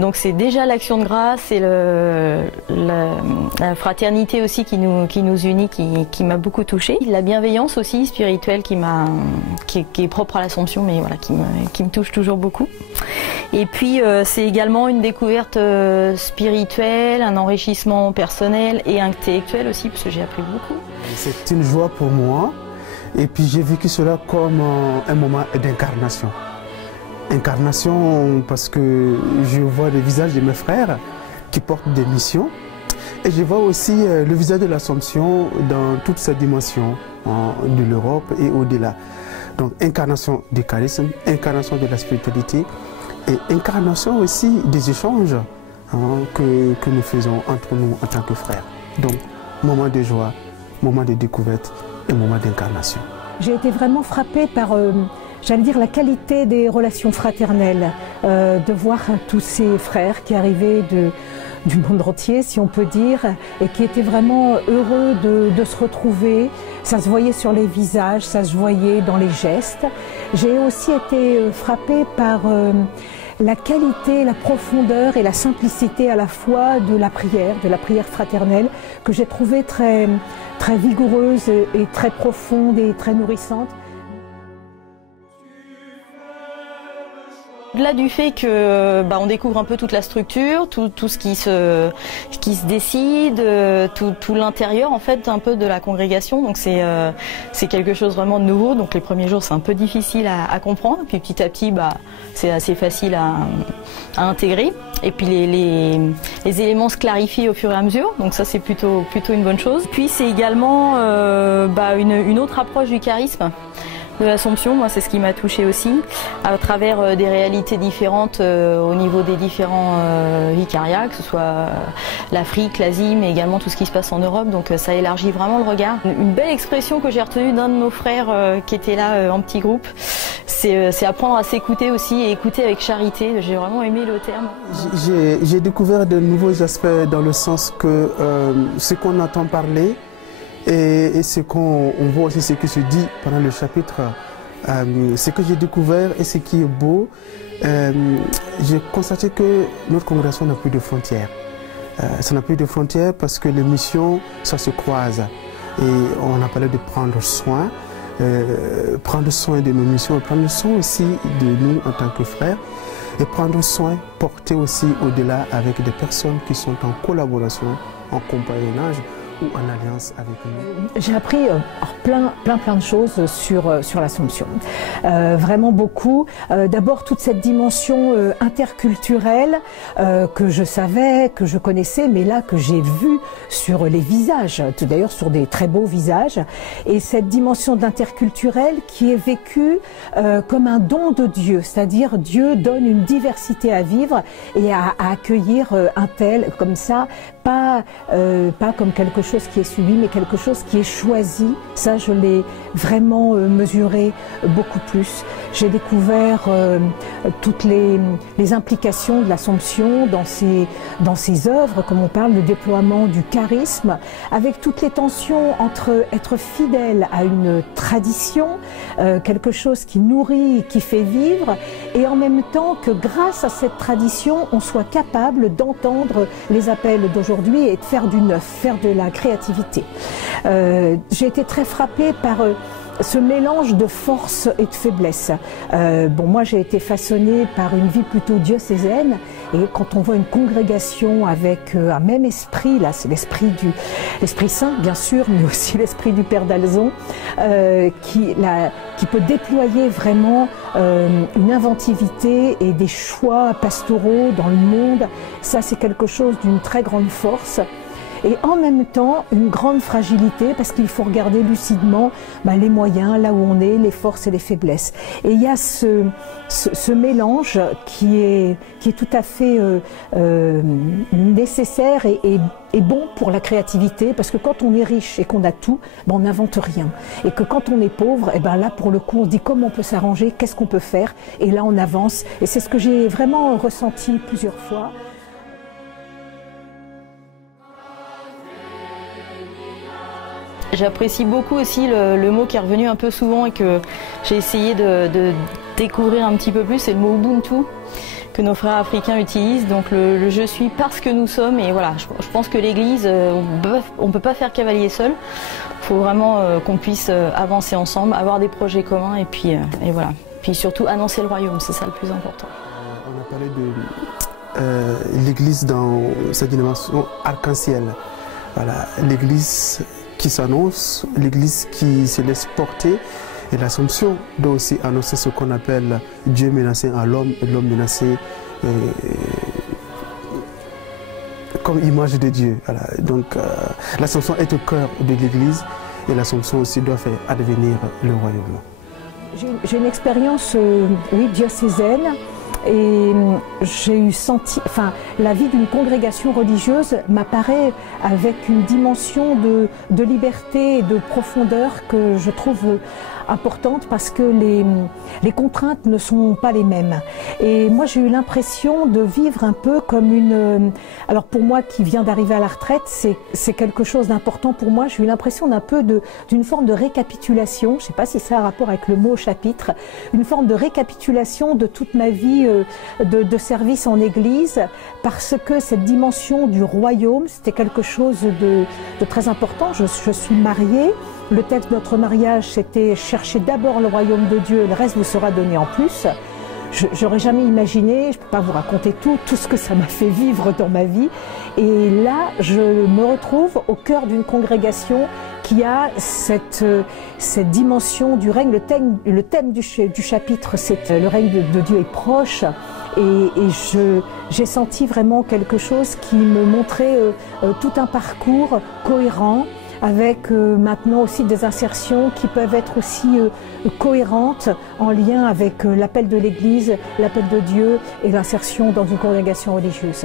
Donc c'est déjà l'action de grâce et la fraternité aussi qui nous unit, qui m'a beaucoup touchée. La bienveillance aussi spirituelle qui est propre à l'Assomption, mais voilà, qui me touche toujours beaucoup. Et puis c'est également une découverte spirituelle, un enrichissement personnel et intellectuel aussi, parce que j'ai appris beaucoup. C'est une joie pour moi, et puis j'ai vécu cela comme un moment d'incarnation. Incarnation parce que je vois le visage de mes frères qui portent des missions, et je vois aussi le visage de l'Assomption dans toutes ses dimensions de l'Europe et au-delà. Donc incarnation du charisme, incarnation de la spiritualité et incarnation aussi des échanges que nous faisons entre nous en tant que frères. Donc moment de joie, moment de découverte et moment d'incarnation. J'ai été vraiment frappée par j'allais dire la qualité des relations fraternelles, de voir tous ces frères qui arrivaient du monde entier, si on peut dire, et qui étaient vraiment heureux de se retrouver. Ça se voyait sur les visages, ça se voyait dans les gestes. J'ai aussi été frappée par la qualité, la profondeur et la simplicité à la fois de la prière fraternelle, que j'ai trouvée très, très vigoureuse et très profonde et très nourrissante. Au-delà du fait que on découvre un peu toute la structure, tout ce qui se décide, tout l'intérieur en fait un peu de la congrégation. Donc c'est quelque chose vraiment de nouveau. Donc les premiers jours c'est un peu difficile à comprendre, puis petit à petit c'est assez facile à intégrer. Et puis les éléments se clarifient au fur et à mesure. Donc ça c'est plutôt une bonne chose. Puis c'est également une autre approche du charisme de l'Assomption. Moi c'est ce qui m'a touchée aussi, à travers des réalités différentes au niveau des différents vicariats, que ce soit l'Afrique, l'Asie, mais également tout ce qui se passe en Europe. Donc ça élargit vraiment le regard. Une belle expression que j'ai retenue d'un de nos frères qui était là en petit groupe, c'est apprendre à s'écouter aussi et écouter avec charité. J'ai vraiment aimé le terme. J'ai découvert de nouveaux aspects dans le sens que ce qu'on entend parler et ce qu'on voit aussi, ce qui se dit pendant le chapitre, ce que j'ai découvert et ce qui est beau, j'ai constaté que notre congrégation n'a plus de frontières. Ça n'a plus de frontières parce que les missions, ça se croise. Et on a parlé de prendre soin de nos missions, et prendre soin aussi de nous en tant que frères, et prendre soin, porter aussi au-delà avec des personnes qui sont en collaboration, en compagnonnage ou en alliance avec nous. J'ai appris plein de choses sur l'Assomption. Vraiment beaucoup. D'abord toute cette dimension interculturelle que je savais, que je connaissais, mais là que j'ai vue sur les visages, d'ailleurs sur des très beaux visages. Et cette dimension d'interculturel qui est vécue comme un don de Dieu, c'est-à-dire Dieu donne une diversité à vivre et à accueillir un tel comme ça, pas comme quelque chose qui est subi, mais quelque chose qui est choisi. Ça, je l'ai vraiment mesuré beaucoup plus. J'ai découvert toutes les implications de l'Assomption dans ses œuvres, comme on parle, le déploiement du charisme, avec toutes les tensions entre être fidèle à une tradition, quelque chose qui nourrit, qui fait vivre, et en même temps que grâce à cette tradition, on soit capable d'entendre les appels d'aujourd'hui et de faire du neuf, faire de la créativité. J'ai été très frappée par ce mélange de force et de faiblesse. Moi j'ai été façonnée par une vie plutôt diocésaine, et quand on voit une congrégation avec un même esprit, là c'est l'esprit Saint bien sûr, mais aussi l'esprit du Père d'Alzon, qui peut déployer vraiment une inventivité et des choix pastoraux dans le monde, ça c'est quelque chose d'une très grande force. Et en même temps, une grande fragilité, parce qu'il faut regarder lucidement les moyens, là où on est, les forces et les faiblesses. Et il y a ce mélange qui est tout à fait nécessaire et bon pour la créativité, parce que quand on est riche et qu'on a tout, on n'invente rien. Et que quand on est pauvre, là pour le coup, on se dit comment on peut s'arranger, qu'est-ce qu'on peut faire, et là on avance. Et c'est ce que j'ai vraiment ressenti plusieurs fois. J'apprécie beaucoup aussi le mot qui est revenu un peu souvent et que j'ai essayé de découvrir un petit peu plus, c'est le mot Ubuntu, que nos frères africains utilisent, donc le je suis parce que nous sommes. Et voilà, je pense que l'Église, on ne peut pas faire cavalier seul. Il faut vraiment qu'on puisse avancer ensemble, avoir des projets communs et puis et voilà. Puis surtout annoncer le royaume, c'est ça le plus important. On a parlé de l'Église dans sa dimension arc-en-ciel. Voilà, l'Église qui s'annonce, l'Église qui se laisse porter. Et l'Assomption doit aussi annoncer ce qu'on appelle Dieu menacé à l'homme et l'homme menacé comme image de Dieu. Voilà. Donc l'Assomption est au cœur de l'Église et l'Assomption aussi doit faire advenir le royaume. J'ai une expérience oui, diocésaine. Et j'ai eu senti, enfin, la vie d'une congrégation religieuse m'apparaît avec une dimension de liberté et de profondeur que je trouve importante parce que les contraintes ne sont pas les mêmes. Et moi, j'ai eu l'impression de vivre un peu comme une... Alors pour moi qui viens d'arriver à la retraite, c'est quelque chose d'important pour moi. J'ai eu l'impression d'un peu d'une forme de récapitulation. Je ne sais pas si ça a un rapport avec le mot chapitre. Une forme de récapitulation de toute ma vie de service en Église, parce que cette dimension du royaume, c'était quelque chose de très important. Je suis mariée. Le texte de notre mariage, c'était « Cherchez d'abord le royaume de Dieu, le reste vous sera donné en plus ». J'aurais jamais imaginé, je ne peux pas vous raconter tout ce que ça m'a fait vivre dans ma vie. Et là, je me retrouve au cœur d'une congrégation qui a cette dimension du règne. Le thème du chapitre, c'est le règne de Dieu est proche. Et j'ai senti vraiment quelque chose qui me montrait tout un parcours cohérent, avec maintenant aussi des insertions qui peuvent être aussi cohérentes en lien avec l'appel de l'Église, l'appel de Dieu et l'insertion dans une congrégation religieuse.